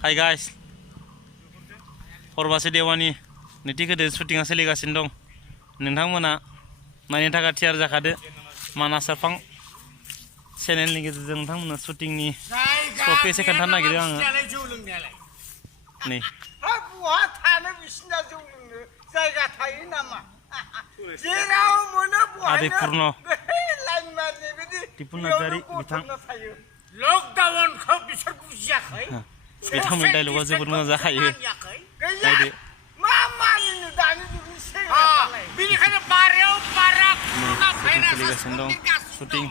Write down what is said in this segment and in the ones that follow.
Hi guys, Horbasi Dewani, niti ke syuting soलिगासिनो दं. नोंथांमोना नायनो थाखाय थियार जाखादो. माना सरफां चेनेलनि गेजेरजों नोंथांमोना शुटिंनि सपखौ एसे खोन्थानो नागिरदों आङो. नै बहा थानो बिसिना जौ लोंनो जायगा थायो नामा? जेराव मोनो बहायनो लाइन मारनि बिदि टिपुन नार्जारि बिथां लकडाउनखौ बिसोर बुजियाखै. बिथांमोननि डायलगा जोबोद मोजां जाखायो. नायदो मा मानिनो दानि जुगनि सेंग्राफोरालाय बेनिखायनो बारायाव बारा खुना फायना सोलिगासिनो दं शुटिं.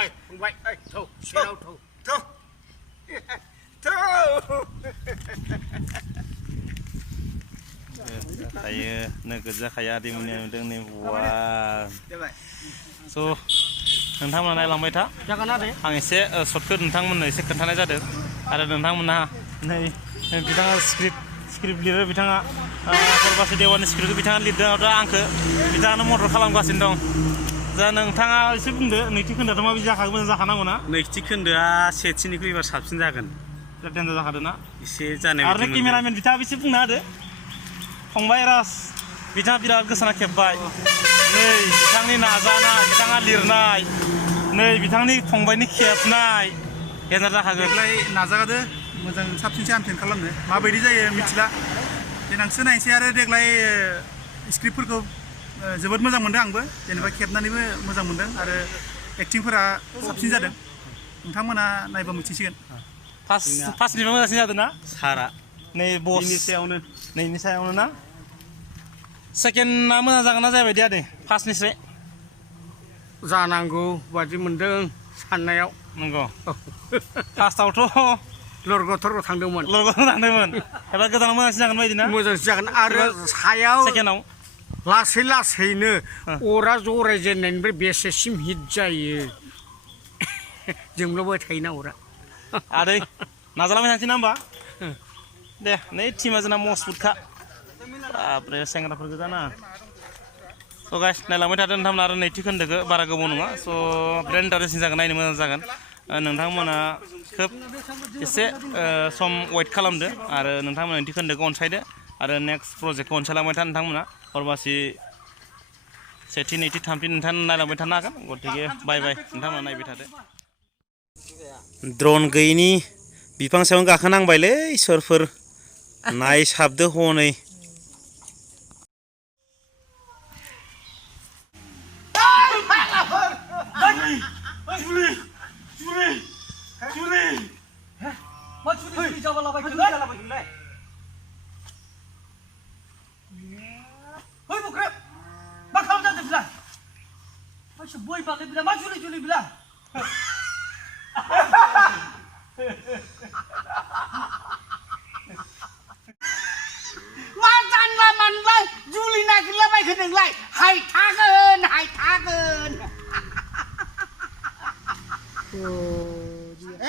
ओइ फंबाय ओइ थौ सेराव थौ थौ थौ जाखायो नोगोद जाखायो आदैमोननि नुदों नै बा स' नोंथांमोना नायलांबाय था. आं एसे सर्टखौ नोंथांमोननो एसे खोन्थानाय जादों आरो नोंथांमोनहा नै बिथाङा स्क्रिप्ट लिरो. बिथाङा हरबासि देवानि स्क्रिप्टखौ बिथाङा लिरदों आरो आंखौ बिथाङानो मदद खालामगासिनो दं. दा नोंथाङा एसे बुंदो नैथि खोन्दोआथ' माबायदि जाखागोन मोजां जाखानांगौ ना? नैथि खोन्दोआ सेथिनिख्रुइ एबार साबसिन जागोन. बिराद डेन्जार जाखादों ना? एसे जानाय आरो केमेरामेन बिथाङा एसे बुंना होदो. फंबाय राज बिथाङा बिराद गोसोना खेबबाय. नै बिथांनि नाजानाय बिथाङा लिरनाय नै बिथांनि फंबायनि खेबनाय डेन्जार जाखागोन. देग्लाय नाजागादो मोजां साबसिनसो हामसिन खालामनो माबायदि जायो मिथिला देनांसो नायनोसै. आरो देग्लाय स्क्रिप्टफोरखौ जोबोद मोजां मोनदों आंबो. जेनेबा खेबनानैबो मोजां मोनदों आरो एक्टिंफोरा साबसिन जादों. नोंथांमोना नायबा मिथिसिगोन. फार्स्टनिफ्राय मोजांसिन जादों ना? सारा नै बसनि सायावनो नैनि सायावनो ना? सेकेन्डआ मोजां जागोन ना जाबायदि आदै फार्स्टनिफ्राय? जानांगौ बादि मोनदों साननायाव. नंगौ फार्स्टआवथ' लरगथर थांदोंमोन एबार गोदानाव मोजांसिन जागोन बायदि ना? मोजांसिन जागोन आरो सायाव सेकेन्डआव लासै लासैनो अरा जरायजेननायनिफ्राय बेसेसिम हिट जायो जोंब्लाबो थायोना अरा. आदै नाजालांबाय थानोसै ना होमबा? दे नै टिमा जोंना मजबुतखा. बापरे सेंग्राफोर गोजा ना. स' गाइस नायलांबाय थादो नोंथांमोना आरो नैथि खोन्दोखौ बारा गोबाव नङा. स' बिराद इन्टारेस्टिं जागोन नायनो मोजां जागोन. नोंथांमोना खोब एसे सम वेट खालामदो आरो नोंथांमोना नैथि खोन्दोखौ अनसायदो आरो नेक्स्ट प्रजेक्टखौ अनसायलांबाय था. नोंथांमोना हरबासि सेथि नैथि थामथि नोंथांमोना नायलांबाय थानो हागोन. गतिके बाय बाय नोंथांमोना नायबाय थादो. ड्रन गैयिनि बिफां सायावनो गाखोनांबायलै इसोरफोर नायसाबदो हनै. मा जानला मानला जुलि नागिरलाबायखो नोंलाय? हायथागोन हायथागोन.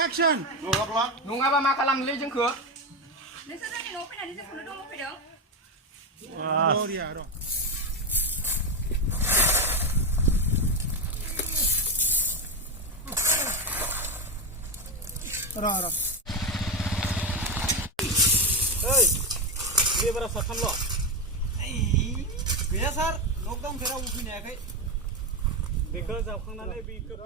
एक्सन नङाबा मा खालामलै जोंखो? नोंसोर जोंनि न'आव फैनानै जोंखौनो दङ फैदों? लेबारा साथामल' गैया सार लकडाउनखौ रावबो फैनो हायाखै. बेखौ जावखांनानै बेखौ da